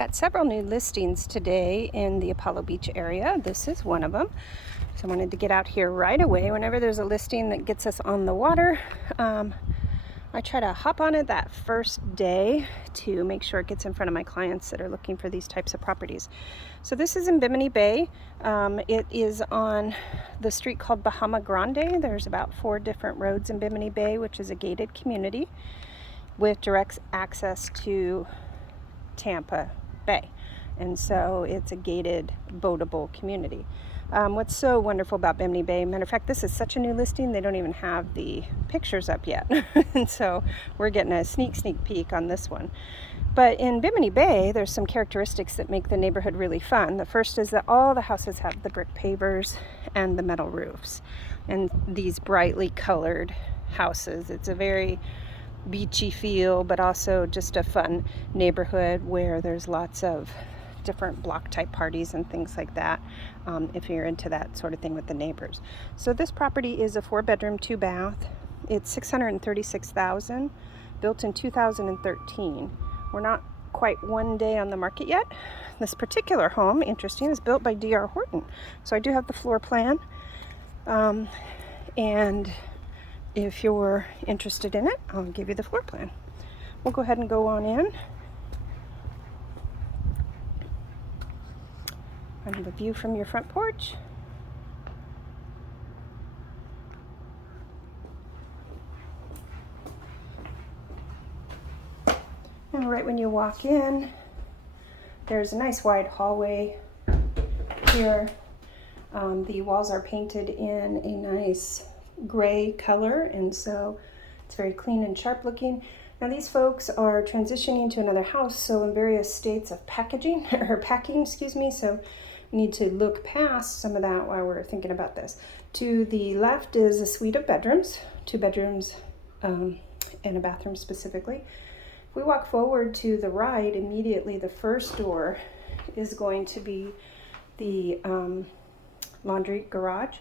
Got several new listings today in the Apollo Beach area. This is one of them. So I wanted to get out here right away. Whenever there's a listing that gets us on the water, I try to hop on it that first day to make sure it gets in front of my clients that are looking for these types of properties. So this is in Bimini Bay. It is on the street called Bahama Grande. There's about 4 different roads in Bimini Bay, which is a gated community with direct access to Tampa Bay. And so it's a gated, boatable community. What's so wonderful about Bimini Bay, matter of fact, this is such a new listing, they don't even have the pictures up yet. And so we're getting a sneak peek on this one. But in Bimini Bay, there's some characteristics that make the neighborhood really fun. The first is that all the houses have the brick pavers and the metal roofs and these brightly colored houses. It's a very beachy feel, but also just a fun neighborhood where there's lots of different block type parties and things like that, if you're into that sort of thing with the neighbors. So this property is a 4-bedroom 2-bath. It's $636,000, built in 2013. We're not quite 1 day on the market yet. This particular home, interesting, is built by D.R. Horton. So I do have the floor plan, and if you're interested in it, I'll give you the floor plan. We'll go ahead and go on in. I have a view from your front porch. And right when you walk in, there's a nice wide hallway here. The walls are painted in a nice gray color, and so it's very clean and sharp looking. Now these folks are transitioning to another house, so in various states of packing, so we need to look past some of that while we're thinking about this. To the left is a suite of bedrooms, 2 bedrooms and a bathroom specifically. If we walk forward to the right, immediately the first door is going to be the laundry garage,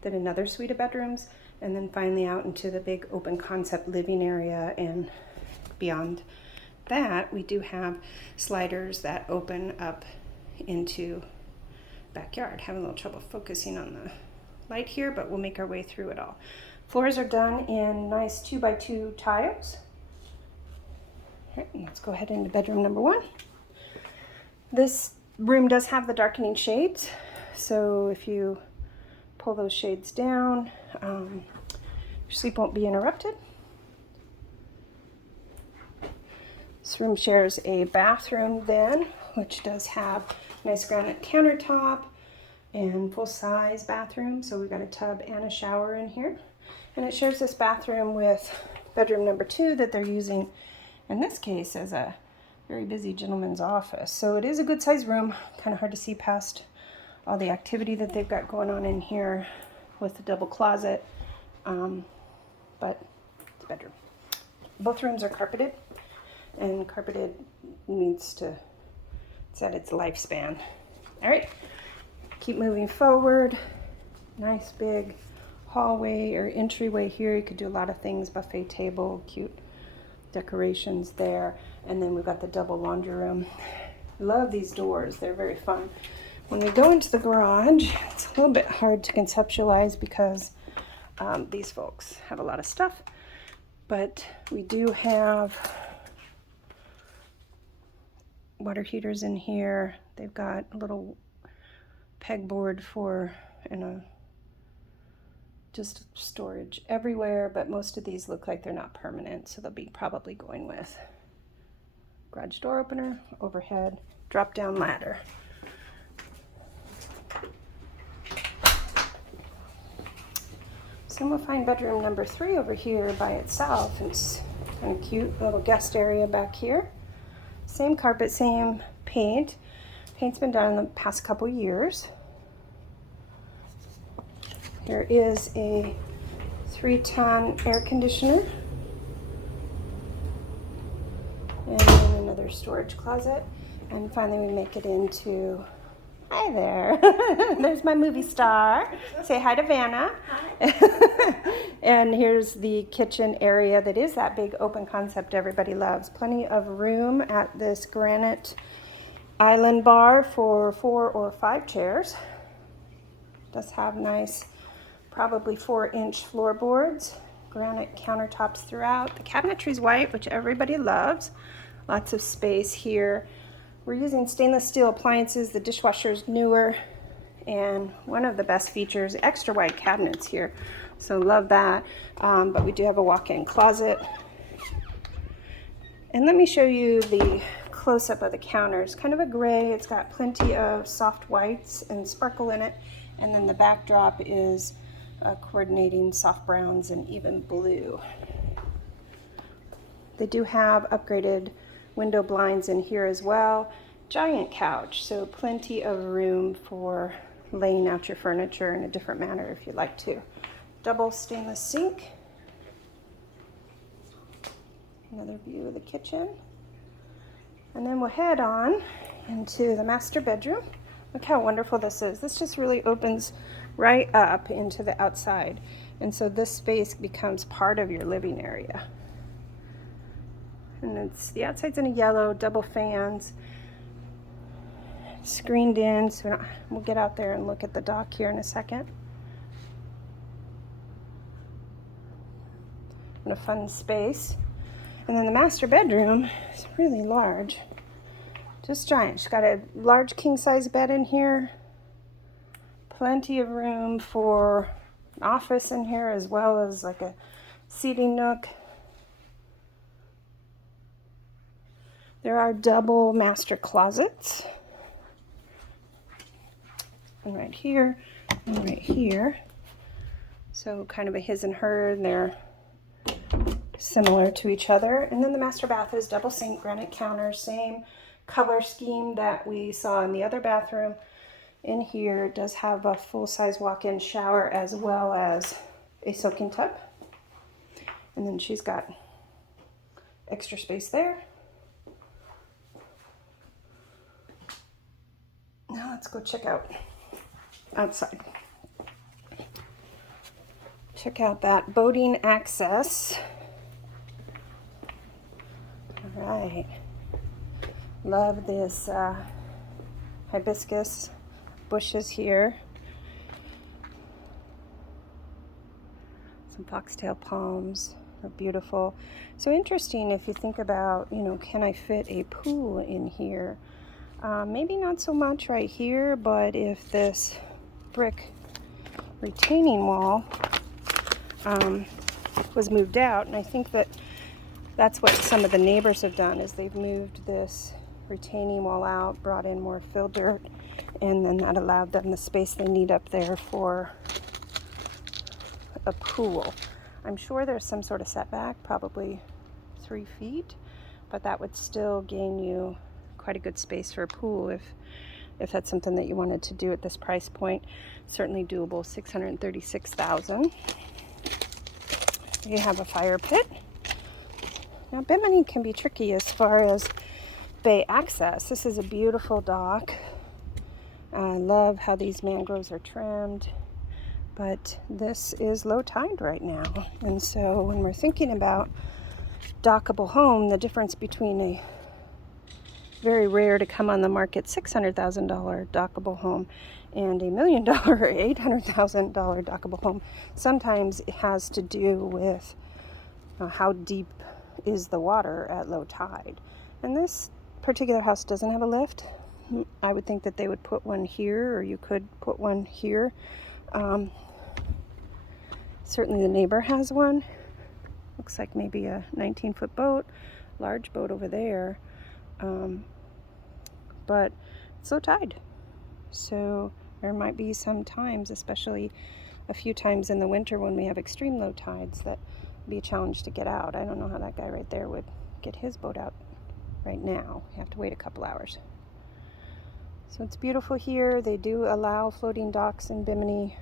then another suite of bedrooms, and then finally out into the big open concept living area. And beyond that, we do have sliders that open up into backyard. Having a little trouble focusing on the light here, but we'll make our way through it all. Floors are done in nice 2x2 tiles. All right, let's go ahead into bedroom number 1. This room does have the darkening shades, so if you pull those shades down, your sleep won't be interrupted. This room shares a bathroom then, which does have nice granite countertop and full-size bathroom. So we've got a tub and a shower in here. And it shares this bathroom with bedroom number 2 that they're using, in this case, as a very busy gentleman's office. So it is a good-sized room, kind of hard to see past all the activity that they've got going on in here with the double closet, but it's a bedroom. Both rooms are carpeted, and carpeted needs to, it's at its lifespan. All right, keep moving forward. Nice big hallway or entryway here. You could do a lot of things, buffet table, cute decorations there. And then we've got the double laundry room. Love these doors, they're very fun. When we go into the garage, it's a little bit hard to conceptualize because these folks have a lot of stuff, but we do have water heaters in here. They've got a little pegboard for just storage everywhere, but most of these look like they're not permanent, so they'll be probably going with garage door opener, overhead, drop down ladder. So we'll find bedroom number 3 over here by itself. It's kind of cute, little guest area back here. Same carpet, same paint. Paint's been done in the past couple years. There is a 3-ton air conditioner. And then another storage closet. And finally we make it into, hi there, there's my movie star. Say hi to Vanna. Hi. And here's the kitchen area that is that big open concept everybody loves. Plenty of room at this granite island bar for 4 or 5 chairs. Does have nice, probably 4-inch floorboards, granite countertops throughout. The cabinetry's white, which everybody loves. Lots of space here. We're using stainless steel appliances. The dishwasher's newer, and one of the best features, extra wide cabinets here. So love that. But we do have a walk-in closet. And let me show you the close-up of the counters. Kind of a gray. It's got plenty of soft whites and sparkle in it. And then the backdrop is coordinating soft browns and even blue. They do have upgraded window blinds in here as well. Giant couch, so plenty of room for laying out your furniture in a different manner if you'd like to. Double stainless sink. Another view of the kitchen. And then we'll head on into the master bedroom. Look how wonderful this is. This just really opens right up into the outside. And so this space becomes part of your living area. And the outside's in a yellow, double fans, screened in, so we'll get out there and look at the dock here in a second. And a fun space. And then the master bedroom is really large, just giant. She's got a large king-size bed in here, plenty of room for an office in here, as well as like a seating nook. There are double master closets. And right here, and right here. So kind of a his and her, and they're similar to each other. And then the master bath is double sink, granite counter, same color scheme that we saw in the other bathroom. In here, it does have a full-size walk-in shower as well as a soaking tub. And then she's got extra space there. Now let's go check out outside. Check out that boating access. All right. Love this hibiscus bushes here. Some foxtail palms are beautiful. So interesting if you think about, can I fit a pool in here? Maybe not so much right here, but if this brick retaining wall was moved out, and I think that's what some of the neighbors have done, is they've moved this retaining wall out, brought in more fill dirt, and then that allowed them the space they need up there for a pool. I'm sure there's some sort of setback, probably 3 feet, but that would still gain you quite a good space for a pool if that's something that you wanted to do at this price point. Certainly doable. $636,000. You have a fire pit. Now Bimini can be tricky as far as bay access. This is a beautiful dock. I love how these mangroves are trimmed, but this is low tide right now, and so when we're thinking about dockable home, the difference between a very rare to come on the market $600,000 dockable home and $1 million $800,000 dockable home sometimes it has to do with how deep is the water at low tide. And this particular house doesn't have a lift. I would think that they would put one here, or you could put one here. Certainly the neighbor has one. Looks like maybe a 19-foot boat, large boat over there. But it's low tide, so there might be some times, especially a few times in the winter when we have extreme low tides, that would be a challenge to get out. I don't know how that guy right there would get his boat out right now. You have to wait a couple hours. So it's beautiful here. They do allow floating docks in Bimini.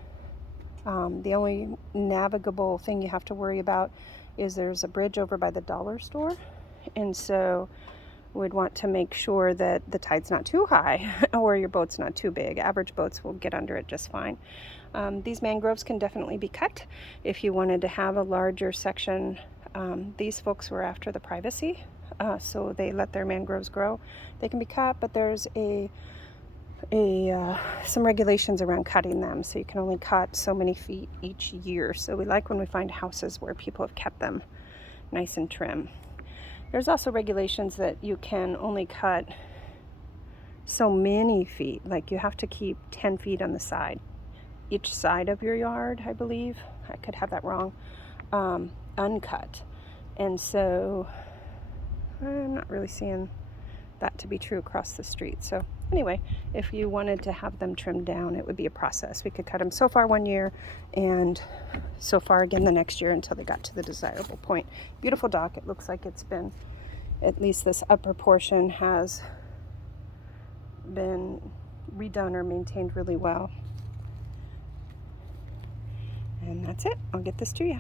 The only navigable thing you have to worry about is there's a bridge over by the dollar store, and so would want to make sure that the tide's not too high or your boat's not too big. Average boats will get under it just fine. These mangroves can definitely be cut if you wanted to have a larger section. These folks were after the privacy so they let their mangroves grow. They can be cut, but there's some regulations around cutting them, so you can only cut so many feet each year. So we like when we find houses where people have kept them nice and trim. There's also regulations that you can only cut so many feet, like you have to keep 10 feet on the side, each side of your yard, I believe. I could have that wrong, uncut. And so I'm not really seeing that to be true across the street. So anyway, if you wanted to have them trimmed down, it would be a process. We could cut them so far one year and so far again the next year until they got to the desirable point. Beautiful dock. It looks like it's been, at least this upper portion has been redone or maintained really well. And that's it. I'll get this to you.